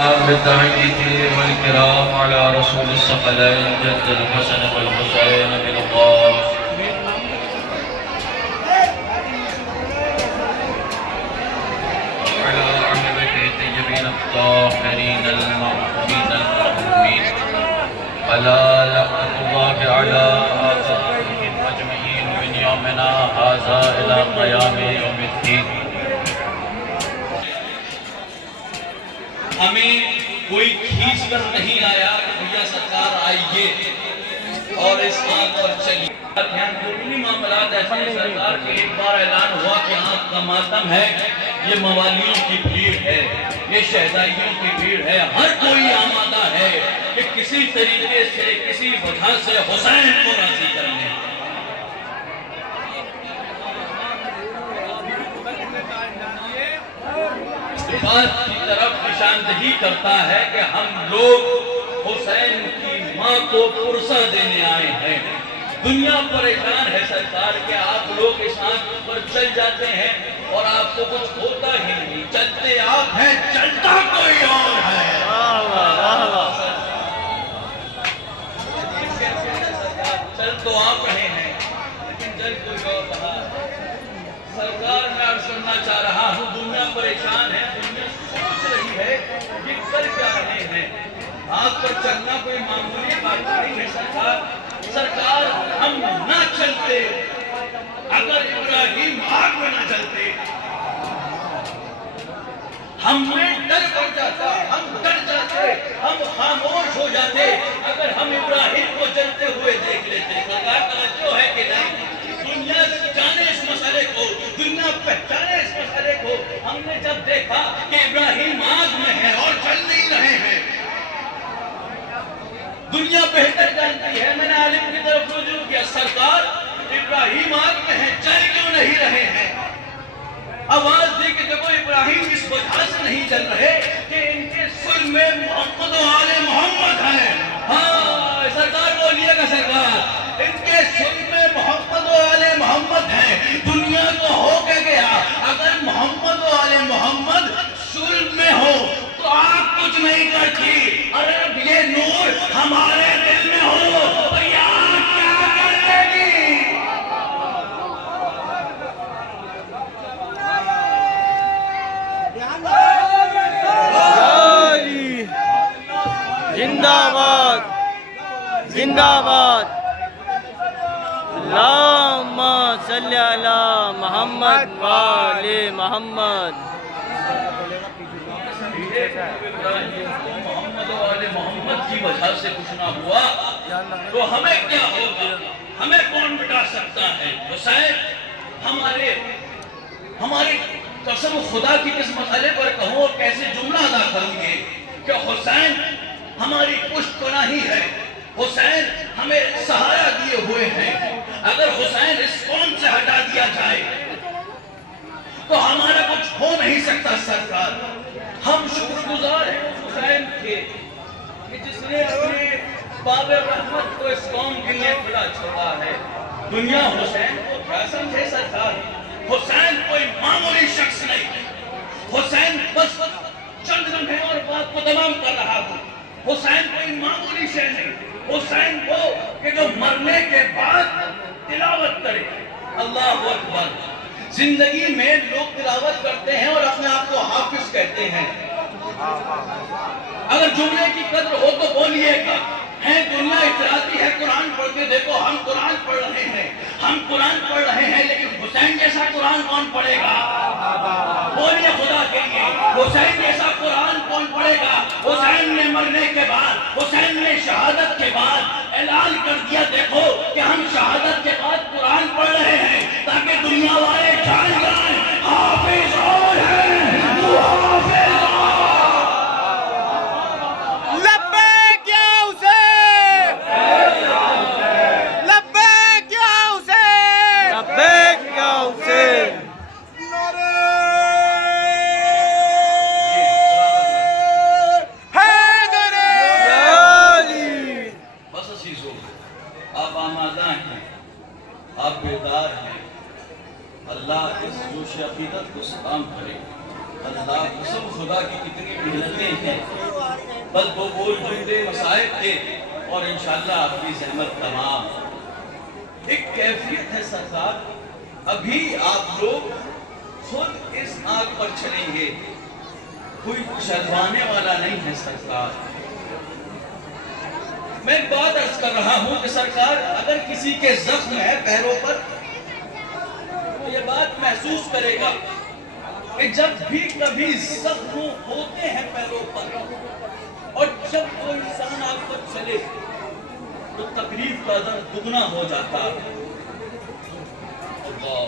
بالتحية والكرام على رسول الثقلين جد الحسن والحسين بالغاز على أهل بيته الطيبين الطاهرين المعصومين المرحومين ألا لعنة الله على آبائهم أجمعين من يومنا هذا إلى قيام يوم الدين. ہمیں کوئی کھینچ کر نہیں آیا کہ بھیا سرکار آئیے اور اس آنکھ پر چلیے. دنی معاملات ایسے ہیں سرکار کے ایک بار اعلان ہوا کہ آنکھ کا ماتم ہے، یہ موالیوں کی بھیڑ ہے، یہ شہدائیوں کی بھیڑ ہے، ہر کوئی آمادہ ہے کہ کسی طریقے سے کسی وجہ سے حسین کو راضی کر لیں. بات کی طرف نشاندہی کرتا ہے کہ ہم لوگ حسین کی ماں کو پرسہ دینے آئے ہیں. دنیا پریشان ہے سرکار کہ آپ لوگ اس آنکھ پر چل جاتے ہیں اور آپ کو کچھ ہوتا ہی نہیں. چلتے آپ ہیں، چلتا کوئی اور ہے. چل تو آپ رہے ہیں لیکن چل کوئی اور رہا. سرکار میں عرض کرنا چاہ رہا ہوں، دنیا پریشان ہے، دنیا سوچ رہی ہے یہ کر کیا رہے ہیں. آگ پر چلنا کوئی معمولی بات نہیں ہے سرکار. سرکار ہم نہ چلتے اگر ابراہیم آگ میں نہ چلتے، ہم میں ڈر پڑ جاتا، ہم ڈر جاتے، ہم خاموش ہو جاتے اگر ہم ابراہیم کو جلتے ہوئے دیکھ لیتے. سرکار توجہ ہے کہ نہیں؟ دنیا جانے اس مسئلے کو، دنیا پہچانے اس مسئلے کو. ہم نے جب دیکھا کہ ابراہیم آگ میں ہے اور چل نہیں رہے ہیں، دنیا بہتر جانتی ہے. میں نے عالم کی طرف رجوع کیا، سرکار ابراہیم آگ میں ہے، چل کیوں نہیں رہے ہیں؟ آواز دی کہ دیکھو ابراہیم اس وجہ سے نہیں چل رہے کہ ان کے سر میں محمد و آل محمد ہیں. ہاں سرکار بولیے گا سرکار، ان کے سر میں محمد و آل محمد ہیں. دنیا کو ہو کے گیا اگر محمد و آل محمد سر میں ہو تو آپ کچھ نہیں کرتی. ارے اب یہ نور ہمارے دل میں ہو تو یہ آنکھ کیا کر لے گی؟ زندہ باد زندہ باد. اللہم صلی علی محمد و آل محمد. محمد و آل محمد کی وجہ سے کچھ نہ ہوا تو ہمیں کیا ہوگا؟ ہمیں کون مٹا سکتا ہے؟ حسین ہماری قسم خدا کی کس مسئلے پر کہوں اور کیسے جملہ ادا کروں گے کہ حسین ہماری پشت پناہی ہے، حسین ہمیں سہارا دیے ہوئے ہیں. اگر حسین اس قوم سے ہٹا دیا جائے تو ہمارا کچھ ہو نہیں سکتا. سرکار ہم شکر گزار ہیں حسین کے کہ جس نے اپنے باب رحمت کو اس قوم کے لیے کھلا چھوڑا ہے. دنیا حسین کو کیا سمجھے سرکار؟ حسین کوئی معمولی شخص نہیں. حسین بس چند لمحے اور بات کو تمام کر رہا ہوں. حسین کوئی معمولی شے نہیں. حسین وہ کہ جو مرنے کے بعد تلاوت کرے. اللہ اکبر. زندگی میں لوگ تلاوت کرتے ہیں اور اپنے آپ کو حافظ کہتے ہیں. اگر جملے کی قدر ہو تو بولیے گا. ہے دنیا افراطی ہے، قرآن پڑھ کے دیکھو. ہم قرآن پڑھ رہے ہیں، ہم قرآن پڑھ رہے ہیں، لیکن حسین جیسا قرآن کون پڑھے گا؟ بولیے خدا کے لیے، حسین جیسا قرآن کون پڑھے گا؟ حسین نے مرنے کے بعد، حسین نے شہادت کے بعد اعلان کر دیا دیکھو کہ ہم شہادت کے بعد قرآن پڑھ رہے ہیں تاکہ دنیا والے جان جائیں حافظ اور ہیں محافظ. بس وہ بول جملے مسائل تھے اور انشاءاللہ آپ کی زحمت تمام. ایک کیفیت ہے سرکار، ابھی آپ لوگ خود اس آگ پر چلیں گے، کوئی چلوانے والا نہیں ہے سرکار. میں ایک بات عرض کر رہا ہوں کہ سرکار اگر کسی کے زخم ہے پیروں پر تو یہ بات محسوس کرے گا کہ جب بھی کبھی زخم ہوتے ہیں پیروں پر اور جب کوئی انسان آپ پر چلے تو تکلیف کا درد دگنا ہو جاتا ہے. اللہ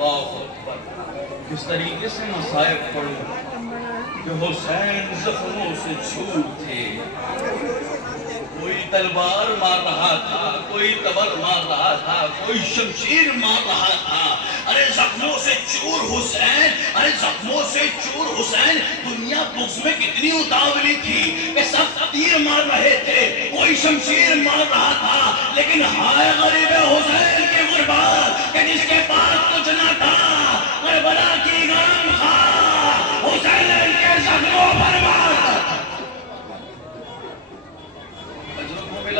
اکبر. اس طریقے سے مصائب پڑھو کہ حسین زخموں سے چھوٹ تھے. کوئی تلوار مار رہا تھا، کوئی تبر مار رہا تھا، کوئی شمشیر مار رہا تھا. ارے زخموں سے چور حسین، ارے زخموں سے چور حسین. دنیا بغض میں کتنی اتاولی تھی کہ سب تیر مار رہے تھے، کوئی شمشیر مار رہا تھا، لیکن ہائے غریب حسین کے غربت کہ جس کے پاس کچھ نہ تھا. کربلا کی گرم خاک حسین کے زخموں پر مار.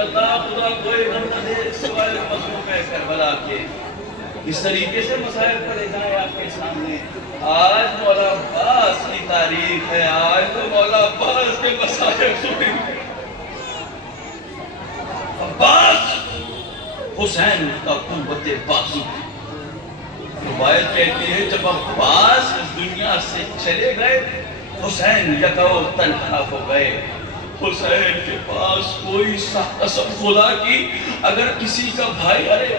اللہ خدا کوئی غم نہ دے سوائے مظلوم کربلا کے. اس طریقے سے مسائل پڑے جائیں آپ کے سامنے. آج مولا عباس کی تاریخ ہے، آج تو مولا عباس کے مسائل سنیں. عباس حسین کا قوت بازو. روایت کہتی ہے جب عباس اس دنیا سے چلے گئے حسین یکو تنہا ہو گئے. حسین کے پاس کوئی قسم خدا کی اگر کسی کا بھائی، ارے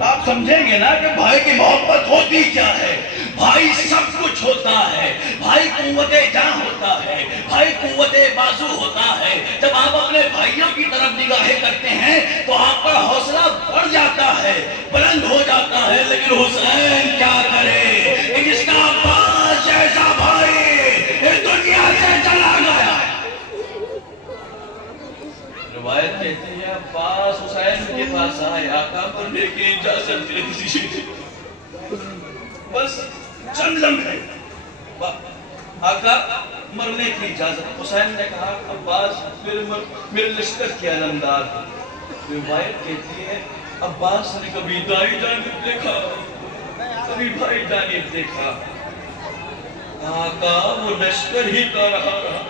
آپ سمجھیں گے نا کہ بھائی کی محبت ہوتی کیا ہے. بھائی سب کچھ ہوتا ہے، بھائی قوت جاں ہوتا ہے، بھائی قوت بازو ہوتا ہے. جب آپ اپنے بھائیوں کی طرف نگاہیں کرتے ہیں تو آپ کا حوصلہ بڑھ جاتا ہے، بلند ہو جاتا ہے. لیکن حسین کیا کرے کہ جس کا عباس جیسا بھائی اس دنیا سے چلا گیا. روایت کہتی ہے عباس حسین کے پاس آئے، آقا مرنے کی اجازت دے دیجیے. بس چند لمحے آقا مرنے کی اجازت. حسین نے کہا عباس میرے لشکر کے علمدار. روایت کہتی ہے عباس نے کبھی دائیں جانب دیکھا، کبھی بھائی جانب دیکھا. آقا وہ لشکر ہی کا رہا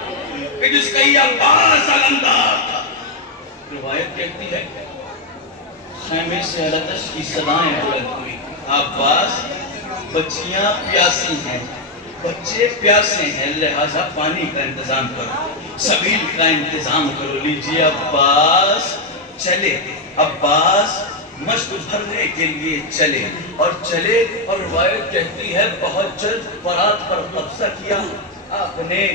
کہ جس کا یہ عباس علمدار تھا. روایت کہتی ہے خیمے سے علتش کی صدائیں بلند ہوئی. عباس بچیاں پیاسی ہیں، بچے پیاسے ہیں، لہذا پانی کا انتظام کرو، سبیل کا انتظام کرو. لیجیے عباس چلے. عباس مشق بھرنے کے لیے چلے اور چلے اور روایت کہتی ہے بہت جلد فرات پر قبضہ کیا. آپ نے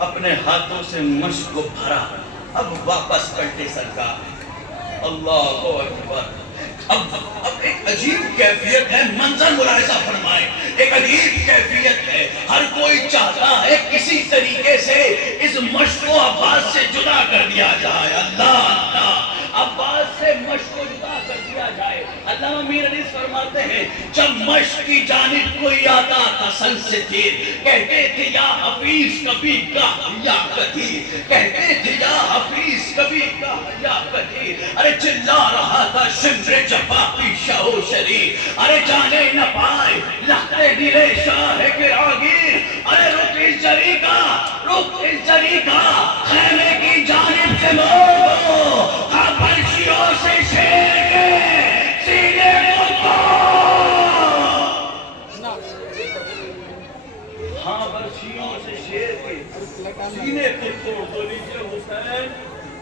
اپنے ہاتھوں سے مشق کو بھرا. اب واپس پلٹے سرکار. اللہ اکبر. اب ایک عجیب کیفیت ہے، منظر ملاحظہ فرمائیں. ایک عجیب کیفیت ہے، ہر کوئی چاہتا ہے کسی طریقے سے اس مشق کو عباس سے جدا کر دیا جائے. اللہ اللہ عباس سے مشق کو جدا کر دیا جائے. علامہ میر علی فرماتے ہیں جب مشق کی جانب کوئی آتا تھا سن سے تیر، کہتے تھے یا حفیظ کبھی گاہ یا کثیر، کہتے تھے یا حفیظ کبھی گاہ یا کثیر. ارے چلا رہا تھا شمر جفا کی شاہ و شریف، ارے جانے نہ پائے لختے دلے شاہ کے راگیر. ارے رک اس جری کا، رک اس جری کا، خیمے کی جانب سے موڑو، برشیوں سے شیر کے سینے کو توڑ. ہاں برشیوں سے شیر کے سینے کو توڑ دو. لیجیے حسین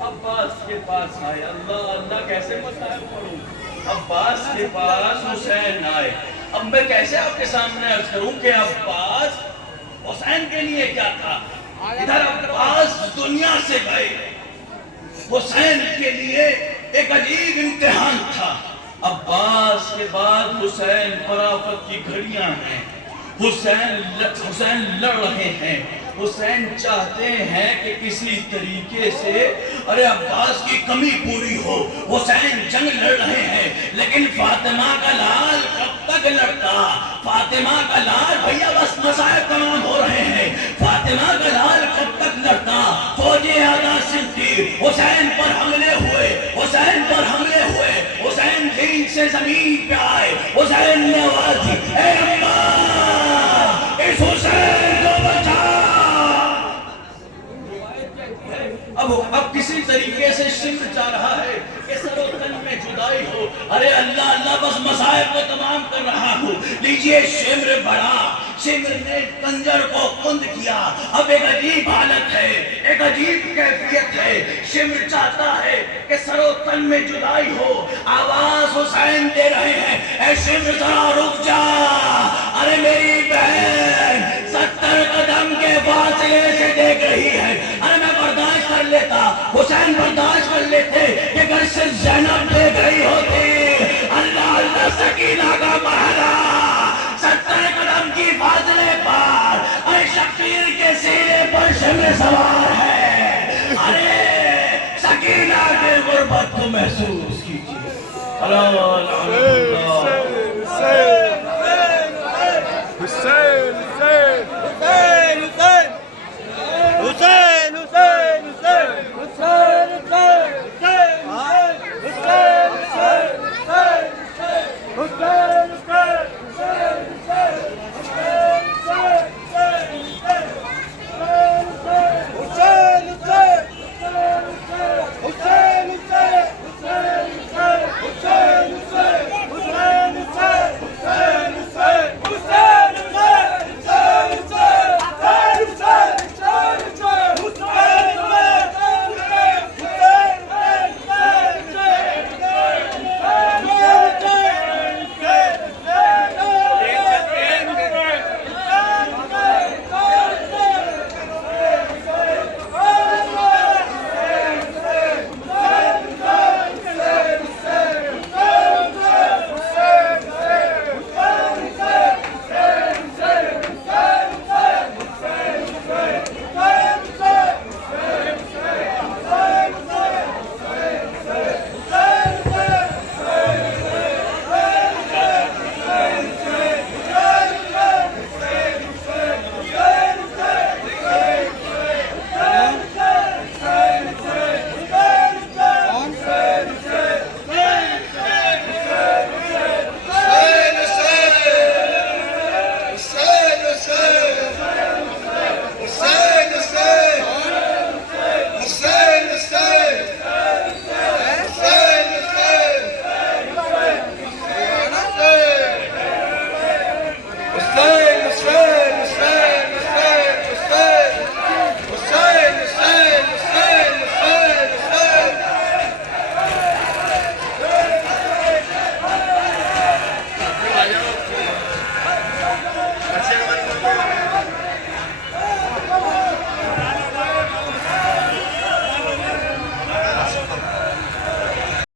عباس کے پاس آئے. اللہ اللہ کیسے مسائل پڑھوں. عباس کے پاس حسین آئے. اب میں کیسے آپ کے سامنے عرض کروں کہ عباس حسین کے لیے کیا تھا. ادھر عباس دنیا سے گئے، حسین کے لیے ایک عجیب امتحان تھا. عباس کے بعد حسین فرافت کی گھڑیاں ہیں. حسین لڑ رہے ہیں. حسین چاہتے ہیں کہ کسی طریقے سے ارے عباس کی کمی پوری ہو. حسین جنگ لڑ رہے ہیں لیکن فاطمہ کا لال کب تک لڑتا. فاطمہ کا لال بھیا بس مسائل تمام ہو رہے ہیں. فاطمہ کا لال کب تک لڑتا. فوجیں سے زمین پہ آئے حسین نے آواز دی اے اللہ اس حسین کو بچا اب کسی طریقے سے شمر چاہ رہا ہے کہ سر و تن میں جدائی ہو ارے اللہ اللہ بس مصائب کو تمام کر رہا ہوں لیجئے شمر بڑھا شمر نے کنجر کو کند کیا اب ایک عجیب حالت ہے ایک عجیب کیفیت ہے شمر چاہتا ہے کہ سر و تن میں جدائی ہو آواز حسین دے رہے ہیں اے شمر ذرا رک جا ارے میری بہن 70 قدم کے فاصلے سے دیکھ رہی ہے ارے میں برداشت کر لیتا حسین برداشت کر لیتے کہ گھر سے زینب دیکھ رہی ہوتی اللہ اللہ سکینہ کا محلہ 70 قدم کی فاصلے پر ارے شبیر کے سینے پر شمر سوار ہے ارے سکینہ کے غربت کو محسوس کیجیے اللہ